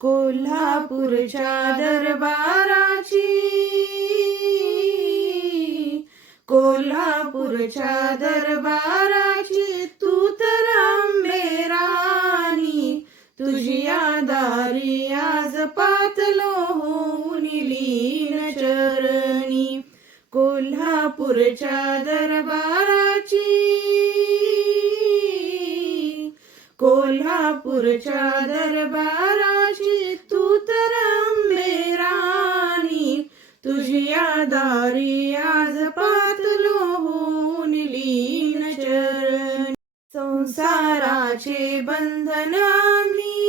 कोल्हापूरच्या दरबाराची, कोल्हापूरच्या दरबाराची तू तर अंबे राणी, तुझिया दारी आज पातलो होऊन लीन चरणी. कोल्हापूरच्या दरबाराची, कोल्हापूरच्या दरबाराची तू तर अंबे राणी, तुझिया दारी आज पातलो होऊन लीन चरणी. संसाराचे बंधन आम्ही,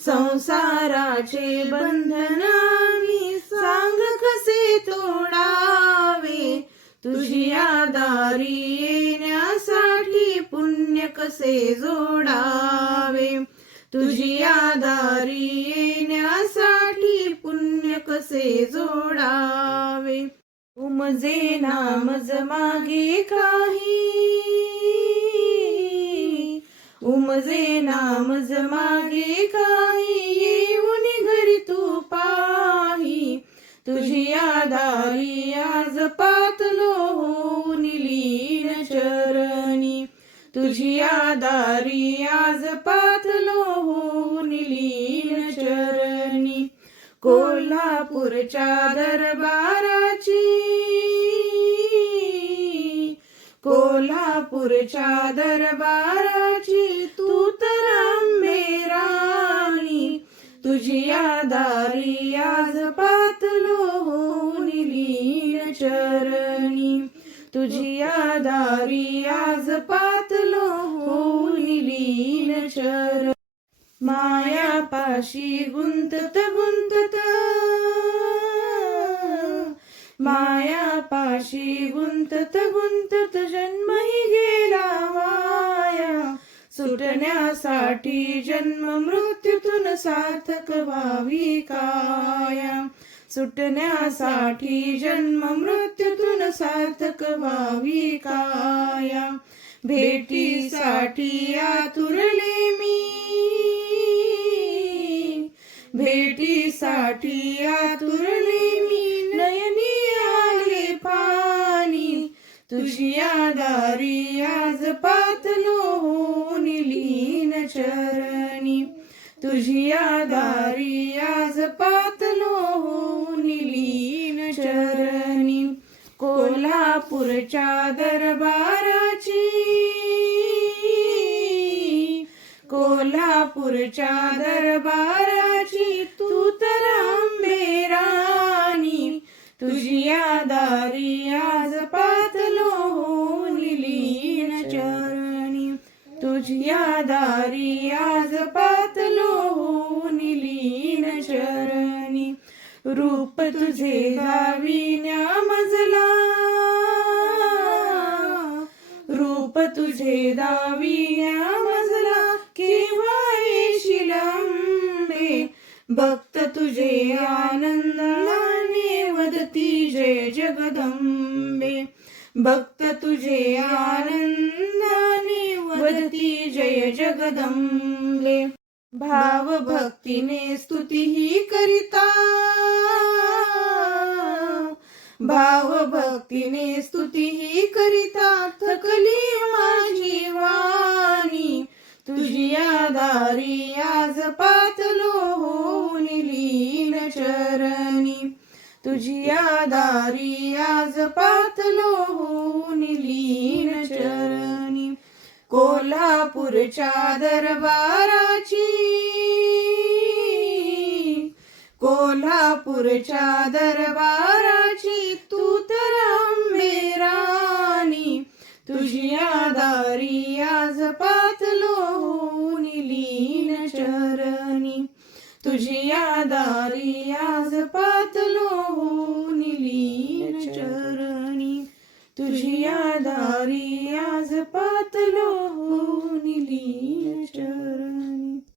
संसाराचे बंधन आम्ही सांग कसे तोडावे, तुझिया दारी येण्यासाठी पुण्य कसे जोडावे, तुझिया दारी येण्यासाठी पुण्य कसे जोडावे. उमजे नामज मागे काही, उमजे नामज मागे काही, येऊन घरी तू पाही, तुझिया दारी आज पातलो होऊन लीन चरणी, तुझिया दारी आज पातलो होऊन लीन चरणी. कोल्हापूरच्या दरबाराची, कोल्हापूरच्या दरबाराची तू तर अंबे राणी, तुझिया दारी आज पातलो होऊन लीन चरणी, तुझिया दारी आज पातलो होऊन लीन चरणी. मायापाशी गुंतत गुंतत, मायापाशी गुंतत गुंतत जन्मही गेला वाया, सुटण्यासाठी जन्म मृत्यूतून सार्थक व्हावी काया, सुटण्यासाठी जन्म मृत्यूतून सार्थक व्हावी काया. भेटीसाठी आतुरले मी, भेटीसाठी आतुरले मी, नयनी आले पाणी, तुझिया दारी आज पातलो होऊन लीन चरणी, तुझिया दारी आज पातलो होऊन लीन चरणी. कोल्हापूरच्या दरबाराची, कोल्हापूरच्या दरबाराची तू तर अंबे राणी, तुझिया दारी आज पातलो होऊन लीन चरणी, तुझिया दारी आज पातलो होऊन लीन चरणी. रूप तुझे दाविन्या मजला, रूप तुझे दाविन्या मजला, केव्हा येशील अंबे, भक्त तुझे आनंदाने वदती जय जगदंबे, भक्त तुझे आनंदाने वदती जय जगदंबे. भाव भक्तीने स्तुती ही करिता, भाव भक्तीने स्तुती ही करिता थकली माझी वाणी, तुझिया दारी आज पातलो होऊन लीन चरणी, तुझिया दारी आज पातलो होऊन लीन चरणी. कोल्हापूरच्या दरबाराची, कोल्हापूरच्या दरबाराची तू तर अंबे राणी, तुझिया दारी आज पातलो होऊन लीन चरणी, तुझिया दारी आज पातलो होऊन लीन चरणी, तुझिया दारी आज